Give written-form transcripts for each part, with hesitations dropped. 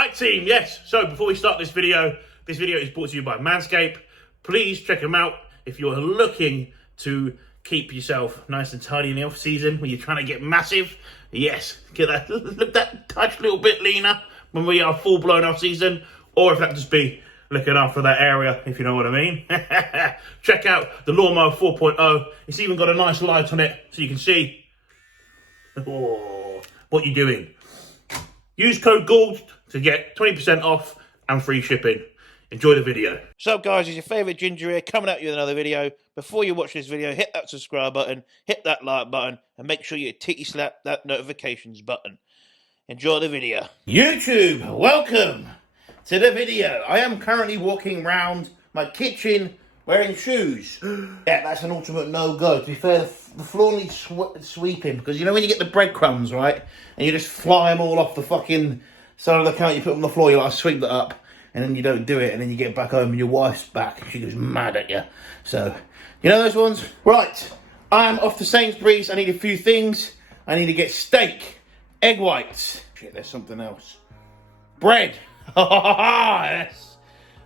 Right, team, yes. So before we start this video is brought to you by Manscaped. Please check them out if you're looking to keep yourself nice and tidy in the off season when you're trying to get massive. Yes, get that touch a little bit leaner when we are full blown off season, or if that just be looking after that area, if you know what I mean. Check out the Lawnmower 4.0. It's even got a nice light on it so you can see what you're doing. Use code GOLD to get 20% off and free shipping. Enjoy the video. So guys, it's your favourite Ginger here coming at you with another video. Before you watch this video, hit that subscribe button, hit that like button, and make sure you titty slap that notifications button. Enjoy the video. YouTube, welcome to the video. I am currently walking around my kitchen wearing shoes. Yeah, that's an ultimate no-go. To be fair, the floor needs sweeping, because you know when you get the breadcrumbs, right, and you just fly them all off the fucking side of the counter, you put them on the floor, you like sweep that up, and then you don't do it, and then you get back home and your wife's back, she goes mad at you. So, you know those ones? Right, I'm off to Sainsbury's. I need a few things. I need to get steak, egg whites. Shit, there's something else. Bread. Yes.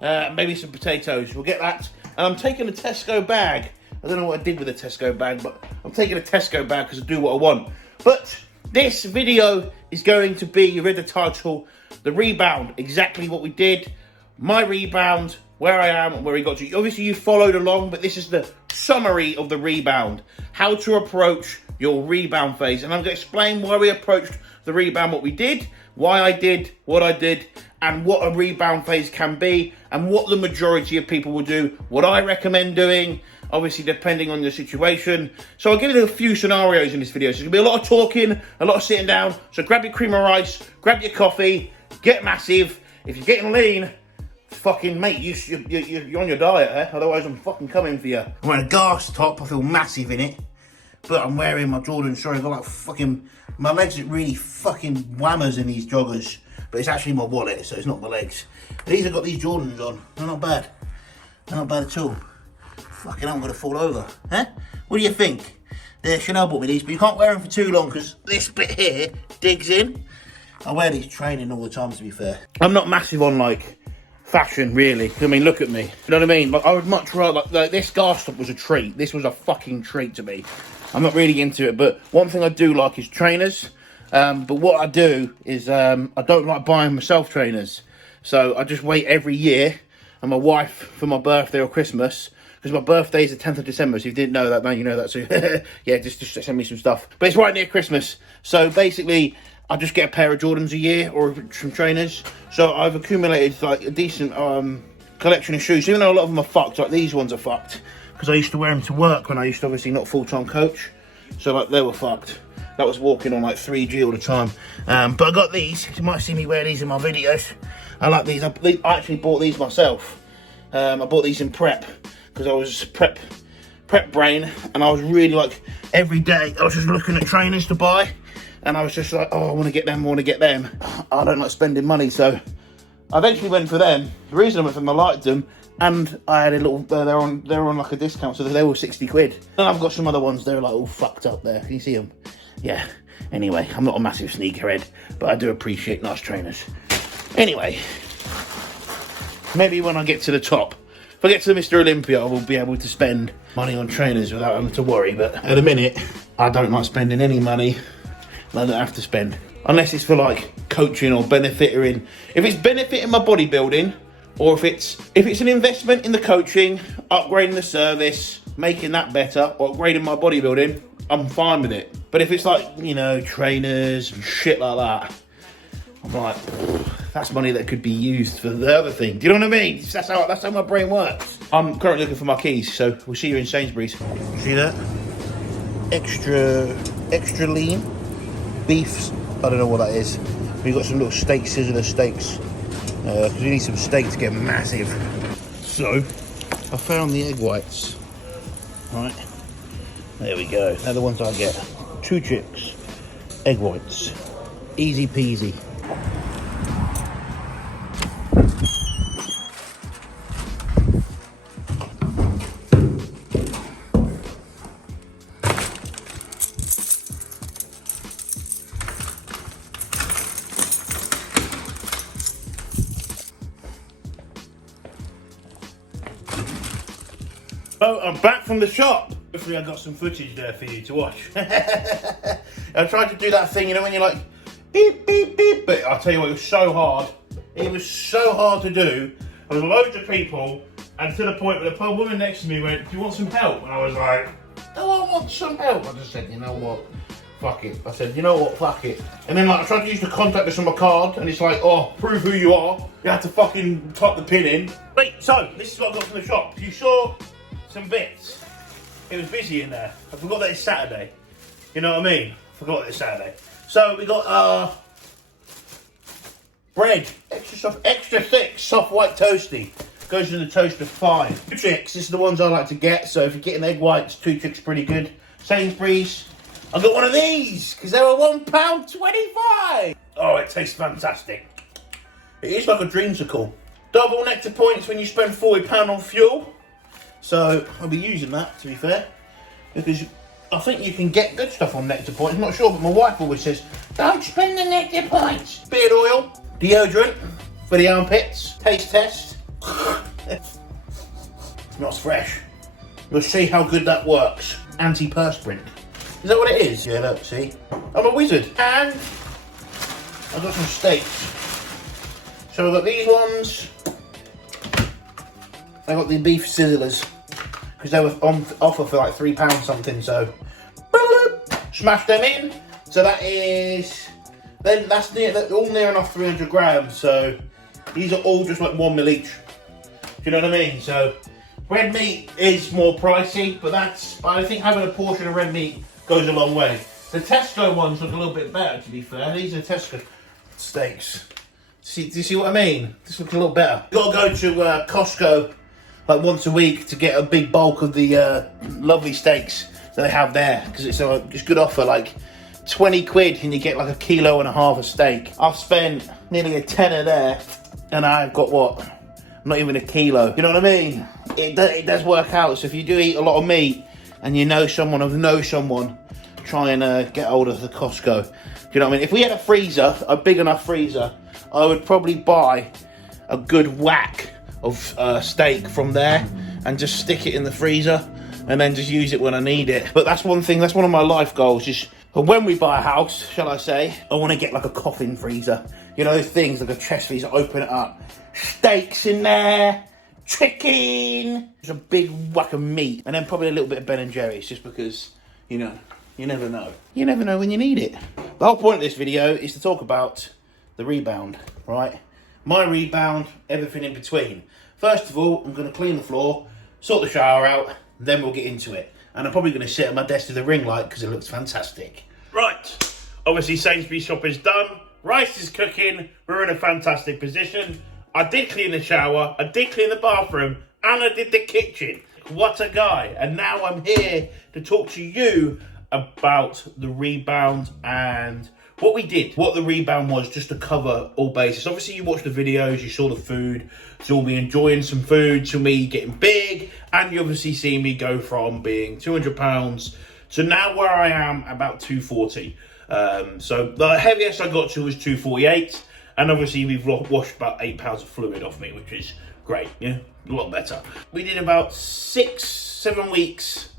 Maybe some potatoes. We'll get that. And I'm taking a Tesco bag. I don't know what I did with a Tesco bag, but I'm taking a Tesco bag because I do what I want. But this video is going to be, you read the title, the rebound, exactly what we did, my rebound, where I am and where we got to. Obviously you followed along, but this is the summary of the rebound, how to approach your rebound phase. And I'm going to explain why we approached the rebound, what we did, why I did what I did, and what a rebound phase can be, and what the majority of people will do, what I recommend doing, obviously depending on the situation. So I'll give you a few scenarios in this video. So there's going to be a lot of talking, a lot of sitting down. So grab your cream of rice, grab your coffee, get massive. If you're getting lean, fucking mate, you're on your diet, eh? Otherwise I'm fucking coming for you. I'm wearing a gas top, I feel massive in it. But I'm wearing my Jordan, sorry, I've got like fucking, my legs are really fucking whammers in these joggers. But it's actually my wallet, so it's not my legs. These have got these Jordans on, they're not bad. They're not bad at all. Fucking hell, I'm gonna fall over. Huh? What do you think? Yeah, Chanel bought me these, but you can't wear them for too long because this bit here digs in. I wear these training all the time, to be fair. I'm not massive on like fashion, really. I mean, look at me. You know what I mean? Like, I would much rather, like this gas stop was a treat. This was a fucking treat to me. I'm not really into it, but one thing I do like is trainers. But what I do is I don't like buying myself trainers. So I just wait every year, and my wife, for my birthday or Christmas, because my birthday is the 10th of December, so if you didn't know that, now you know that, so yeah, just send me some stuff. But it's right near Christmas, so basically, I just get a pair of Jordans a year, or some trainers. So I've accumulated like a decent collection of shoes, even though a lot of them are fucked, like these ones are fucked, because I used to wear them to work when I used to obviously not full-time coach, so like they were fucked. That was walking on like 3G all the time. But I got these, you might see me wear these in my videos. I like these, I actually bought these myself. I bought these in prep, because I was prep brain, and I was really like, every day, I was just looking at trainers to buy, and I was just like, oh, I want to get them, I want to get them. I don't like spending money, so I eventually went for them. The reason I went for them, I liked them, and I had a little, they're on like a discount, so they were 60 quid. And I've got some other ones, they're like all fucked up there, can you see them? Yeah, anyway, I'm not a massive sneakerhead, but I do appreciate nice trainers. Anyway, maybe when I get to the top, if I get to the Mr. Olympia, I will be able to spend money on trainers without having to worry. But at the minute, I don't like spending any money that I don't have to spend. Unless it's for like coaching or benefiting. If it's benefiting my bodybuilding, or if it's an investment in the coaching, upgrading the service, making that better, or upgrading my bodybuilding, I'm fine with it. But if it's like, you know, trainers and shit like that, I'm like, that's money that could be used for the other thing. Do you know what I mean? That's how my brain works. I'm currently looking for my keys, so we'll see you in Sainsbury's. See that? Extra lean beef. I don't know what that is. We've got some little steak sizzler steaks. Because we need some steak to get massive. So, I found the egg whites. Right. There we go. They're the ones I get. 2 chicks. Egg whites. Easy peasy. Oh, I'm back from the shop. Hopefully I got some footage there for you to watch. I tried to do that thing, you know, when you're like, beep, beep, beep. But I'll tell you what, it was so hard. It was so hard to do. There were loads of people, and to the point where the poor woman next to me went, do you want some help? And I was like, oh, I want some help. I just said, you know what? Fuck it. I said, you know what, fuck it. And then like I tried to use the contact us on my card, and it's like, oh, prove who you are. You have to fucking type the pin in. Wait, so, this is what I got from the shop. You saw some bits. It was busy in there. I forgot that it's Saturday. You know what I mean? Forgot that it's Saturday. So we got bread. Extra soft, extra thick, soft white toasty. Goes in the toaster fine. 2 tricks, this is the ones I like to get. So if you're getting egg whites, 2 tricks pretty good. Sainsbury's. I got one of these, because they were £1.25. Oh, it tastes fantastic. It is like a dreamsicle. Double nectar points when you spend £40 on fuel. So, I'll be using that, to be fair. Because I think you can get good stuff on nectar points. I'm not sure, but my wife always says, don't spend the nectar points. Beard oil, deodorant for the armpits, taste test. Smells fresh. We'll see how good that works. Anti-perspirant. Is that what it is? Yeah, look, see? I'm a wizard. And I've got some steaks. So I've got these ones. I got the beef sizzlers. Because they were on offer for like £3 something, so smash them in. So that is, then that's all near enough 300 grams. So these are all just like 1 mil each. Do you know what I mean? So red meat is more pricey, but I think having a portion of red meat goes a long way. The Tesco ones look a little bit better, to be fair. These are Tesco steaks. Do you see what I mean? This looks a little better. You've got to go to Costco like once a week to get a big bulk of the lovely steaks that they have there, because it's good offer, like 20 quid and you get like 1.5 kilos of steak. I've spent nearly a tenner there and I've got what? Not even 1 kilo. You know what I mean? It does work out. So if you do eat a lot of meat and you know someone try and get hold of the Costco. Do you know what I mean? If we had a freezer, a big enough freezer, I would probably buy a good whack of steak from there and just stick it in the freezer and then just use it when I need it. But that's one thing, that's one of my life goals, just when we buy a house, shall I say, I want to get like a coffin freezer. You know, those things like a chest freezer, open it up, steaks in there, chicken, just a big whack of meat, and then probably a little bit of Ben & Jerry's, just because, you know, you never know. You never know when you need it. The whole point of this video is to talk about the rebound, right? My rebound, everything in between. First of all, I'm going to clean the floor, sort the shower out, then we'll get into it. And I'm probably going to sit at my desk with a ring light because it looks fantastic. Right, obviously Sainsbury's shop is done. Rice is cooking. We're in a fantastic position. I did clean the shower, I did clean the bathroom, and I did the kitchen. What a guy. And now I'm here to talk to you about the rebound and what we did, what the rebound was, just to cover all bases. Obviously, you watched the videos, you saw the food, saw me enjoying some food, saw me getting big, and you obviously see me go from being 200 pounds to now where I am, about 240. So the heaviest I got to was 248, and obviously we've washed about 8 pounds of fluid off me, which is great, yeah, a lot better. We did about 7 weeks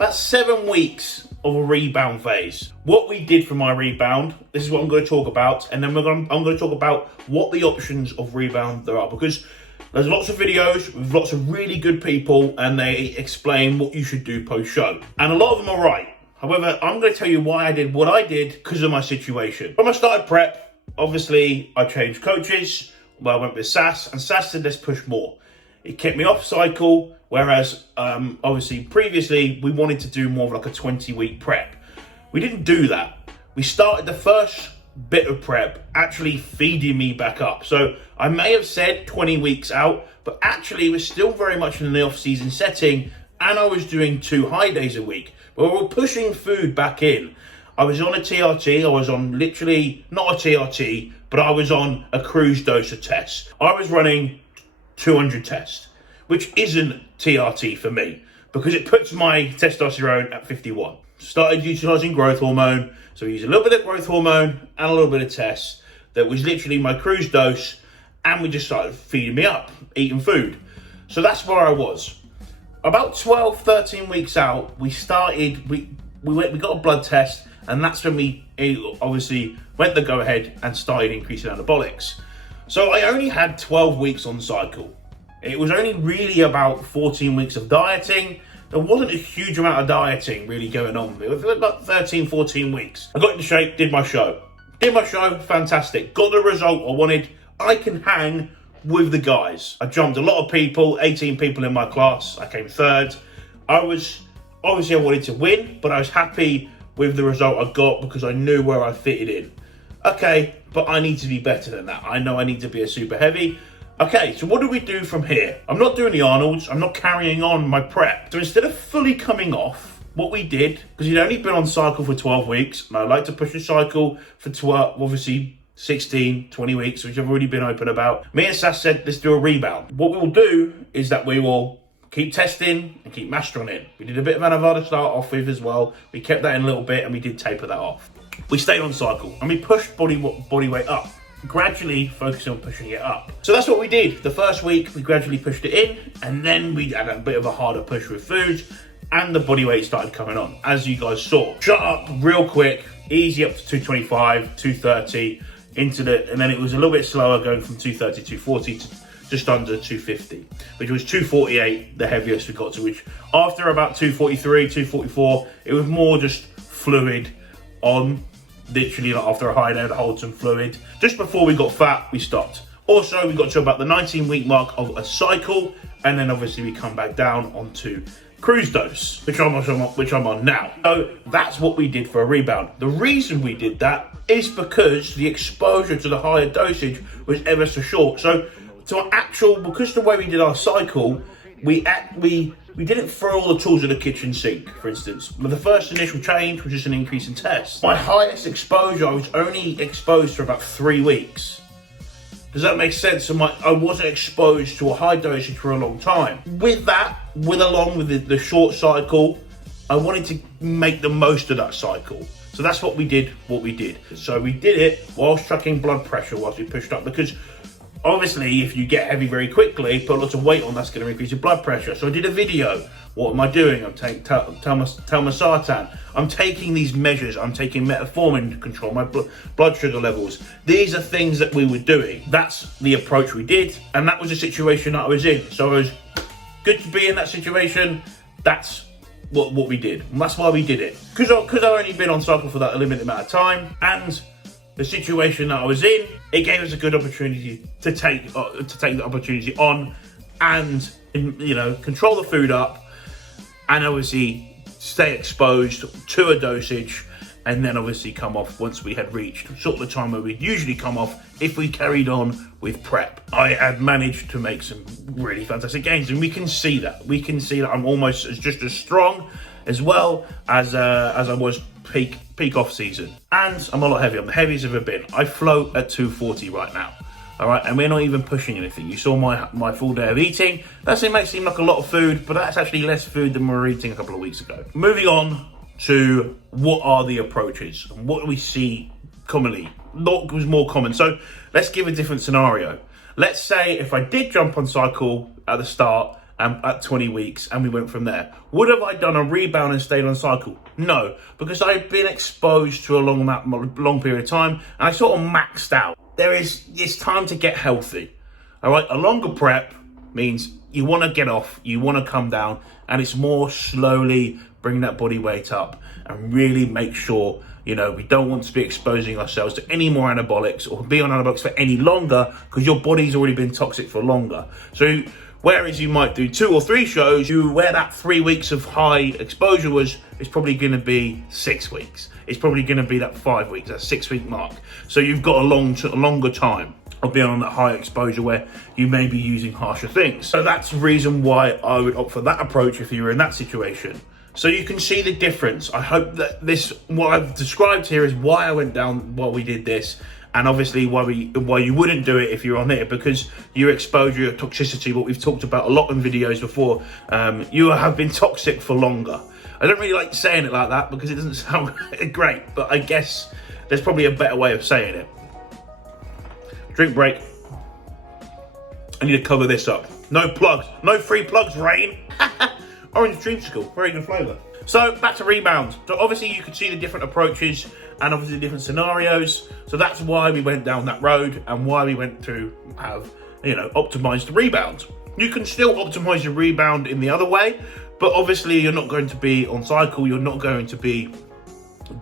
of a rebound phase. What we did for my rebound, this is what I'm going to talk about, and then I'm going to talk about what the options of rebound there are, because there's lots of videos with lots of really good people and they explain what you should do post-show. And a lot of them are right. However, I'm going to tell you why I did what I did because of my situation. When I started prep, obviously I changed coaches. Well, I went with SAS, and SAS said let's push more. It kept me off cycle, whereas obviously previously we wanted to do more of like a 20-week prep. We didn't do that. We started the first bit of prep actually feeding me back up. So I may have said 20 weeks out, but actually we're still very much in the off-season setting, and I was doing 2 high days a week. But we were pushing food back in. I was on a TRT, I was on literally, not a TRT, but I was on a cruise dose of tests. I was running 200 tests, which isn't TRT for me because it puts my testosterone at 51. Started utilising growth hormone, so we used a little bit of growth hormone and a little bit of tests. That was literally my cruise dose, and we just started feeding me up, eating food. So that's where I was. About 12, 13 weeks out, we started, we got a blood test, and that's when we obviously went the go ahead and started increasing anabolics. So I only had 12 weeks on cycle. It was only really about 14 weeks of dieting. There wasn't a huge amount of dieting really going on. It was about 13, 14 weeks. I got into shape, did my show. Fantastic. Got the result I wanted. I can hang with the guys. I jumped a lot of people, 18 people in my class. I came third. I wanted to win, but I was happy with the result I got because I knew where I fitted in. Okay, but I need to be better than that. I know I need to be a super heavy. Okay, so what do we do from here? I'm not doing the Arnolds. I'm not carrying on my prep. So instead of fully coming off, what we did, because you'd only been on cycle for 12 weeks, and I like to push the cycle for 12, obviously 16, 20 weeks, which I've already been open about. Me and Sass said, let's do a rebound. What we will do is that we will keep testing and keep mastering it. We did a bit of Anavar to start off with as well. We kept that in a little bit and we did taper that off. We stayed on cycle and we pushed body weight up, gradually focusing on pushing it up. So that's what we did. The first week, we gradually pushed it in, and then we had a bit of a harder push with food, and the body weight started coming on, as you guys saw. Shut up real quick, easy up to 225, 230, and then it was a little bit slower going from 230, 240 to just under 250, which was 248, the heaviest we got to, which after about 243, 244, it was more just fluid on, literally like after a high day to hold some fluid. Just before we got fat, we stopped. Also, we got to about the 19-week mark of a cycle, and then obviously we come back down onto cruise dose, which I'm on now. So that's what we did for a rebound. The reason we did that is because the exposure to the higher dosage was ever so short. So because the way we did our cycle, we didn't throw all the tools in the kitchen sink, for instance. But the first initial change was just an increase in tests. My highest exposure, I was only exposed for about 3 weeks. Does that make sense? So I wasn't exposed to a high dosage for a long time. With that, along with the short cycle, I wanted to make the most of that cycle. So that's what we did, So we did it whilst tracking blood pressure whilst we pushed up, because obviously if you get heavy very quickly, put lots of weight on, that's going to increase your blood pressure. So I did a video. What am I doing? I'm taking telmisartan. I'm taking these measures. I'm taking metformin to control my blood sugar levels. These are things that we were doing. That's the approach we did, and that was the situation that I was in. So it was good to be in that situation. That's what we did, and that's why we did it. Because I've only been on cycle for that limited amount of time, and the situation that I was in, it gave us a good opportunity to take the opportunity on, and control the food up, and obviously stay exposed to a dosage, and then obviously come off once we had reached sort of the time where we'd usually come off if we carried on with prep. I had managed to make some really fantastic gains, and we can see that. I'm almost just as strong as well as I was peak off season, and I'm a lot heavier. I'm the heaviest I've ever been. I float at 240 right now. All right, and we're not even pushing anything. You saw my full day of eating. It might seem like a lot of food, but that's actually less food than we were eating a couple of weeks ago. Moving on to what are the approaches and what do we see commonly? What was more common? So let's give a different scenario. Let's say if I did jump on cycle at the start at 20 weeks and we went from there, would have I done a rebound and stayed on cycle? No, because I've been exposed to a long period of time, and I sort of maxed out. It's time to get healthy. All right, a longer prep means you want to get off, you want to come down, and it's more slowly bring that body weight up and really make sure, we don't want to be exposing ourselves to any more anabolics or be on anabolics for any longer, because your body's already been toxic for longer. So whereas you might do 2 or 3 shows, where that 3 weeks of high exposure was, it's probably going to be 6 weeks. It's probably going to be that 5 weeks, that 6-week mark. So you've got a longer time of being on that high exposure where you may be using harsher things. So that's the reason why I would opt for that approach if you were in that situation. So you can see the difference. I hope that what I've described here is why I went down, why we did this, and obviously why you wouldn't do it if you're on it, because your exposure, your toxicity, what we've talked about a lot in videos before, you have been toxic for longer. I don't really like saying it like that because it doesn't sound great, but I guess there's probably a better way of saying it. Drink break. I need to cover this up. No plugs, no free plugs, Rain. orange dreamsicle, very good flavour. So back to Rebound. So obviously you could see the different approaches and obviously the different scenarios. So that's why we went down that road and why we went to have, you know, optimise the Rebound. You can still optimise your Rebound in the other way, but obviously you're not going to be on cycle, you're not going to be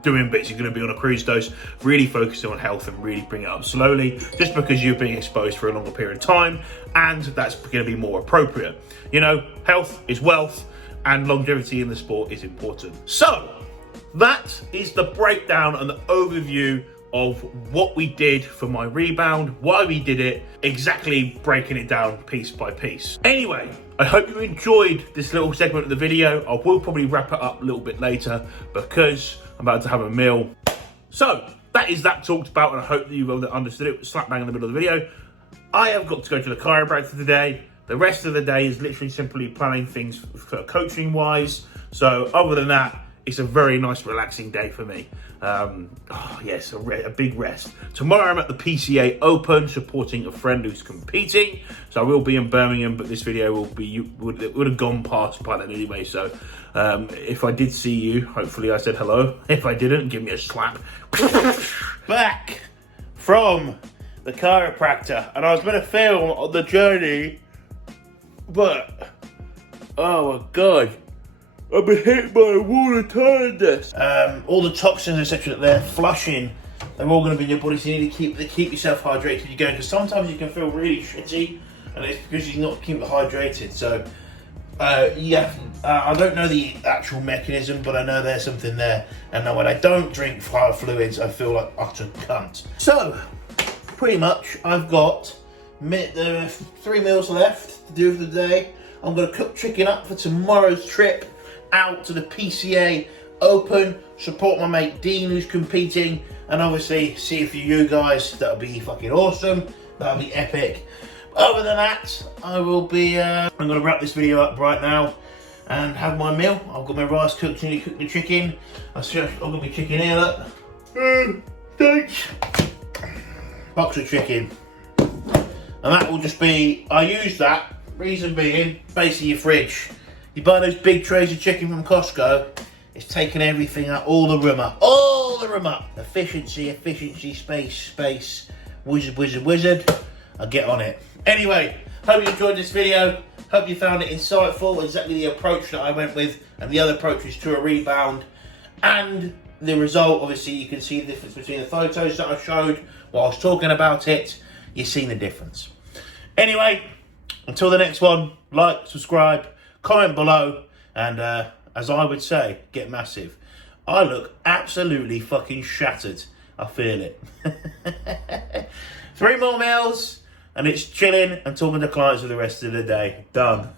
doing bits, you're going to be on a cruise dose, really focusing on health and really bring it up slowly, just because you're being exposed for a longer period of time, and that's going to be more appropriate. You know, health is wealth, and longevity in the sport is important. So that is the breakdown and the overview of what we did for my Rebound, why we did it, exactly breaking it down piece by piece. Anyway, I hope you enjoyed this little segment of the video. I will probably wrap it up a little bit later because I'm about to have a meal. So that is that talked about, and I hope that you will understood it. Slap bang in the middle of the video. I have got to go to the chiropractor today. The rest of the day is literally simply planning things for coaching wise. So other than that, it's a very nice relaxing day for me. Yes, a big rest. Tomorrow I'm at the PCA Open supporting a friend who's competing. So I will be in Birmingham, but this video would have gone past by then anyway. So if I did see you, hopefully I said hello. If I didn't, give me a slap. Back from the chiropractor, and I was going to film on the journey, but oh my God. I've been hit by a wall of tiredness. All the toxins, etc., that they're flushing, they're all going to be in your body, so you need to keep yourself hydrated as you go, because sometimes you can feel really shitty, and it's because you're not keeping hydrated. So, yeah, I don't know the actual mechanism, but I know there's something there. And now when I don't drink fire fluids, I feel like utter cunt. So, pretty much, I've got 3 meals left to do for the day. I'm going to cook chicken up for tomorrow's trip out to the PCA Open, support my mate Dean who's competing, and obviously see a few of you guys. That'll be fucking awesome, that'll be epic. Other than that, I will be I'm going to wrap this video up right now and have my meal. I've got my rice cooked, need to cook the chicken. I've got my chicken here, look. Thanks. Box of chicken, and that will just be, I use that, reason being, basically your fridge. You buy those big trays of chicken from Costco, it's taking everything out, all the room up. Efficiency, space, wizard. I'll get on it. Anyway, hope you enjoyed this video. Hope you found it insightful, exactly the approach that I went with, and the other approaches to a Rebound. And the result, obviously, you can see the difference between the photos that I showed while I was talking about it. You've seen the difference. Anyway, until the next one, like, subscribe, comment below, and as I would say, get massive. I look absolutely fucking shattered. I feel it. 3 more meals, and it's chilling and talking to clients for the rest of the day. Done.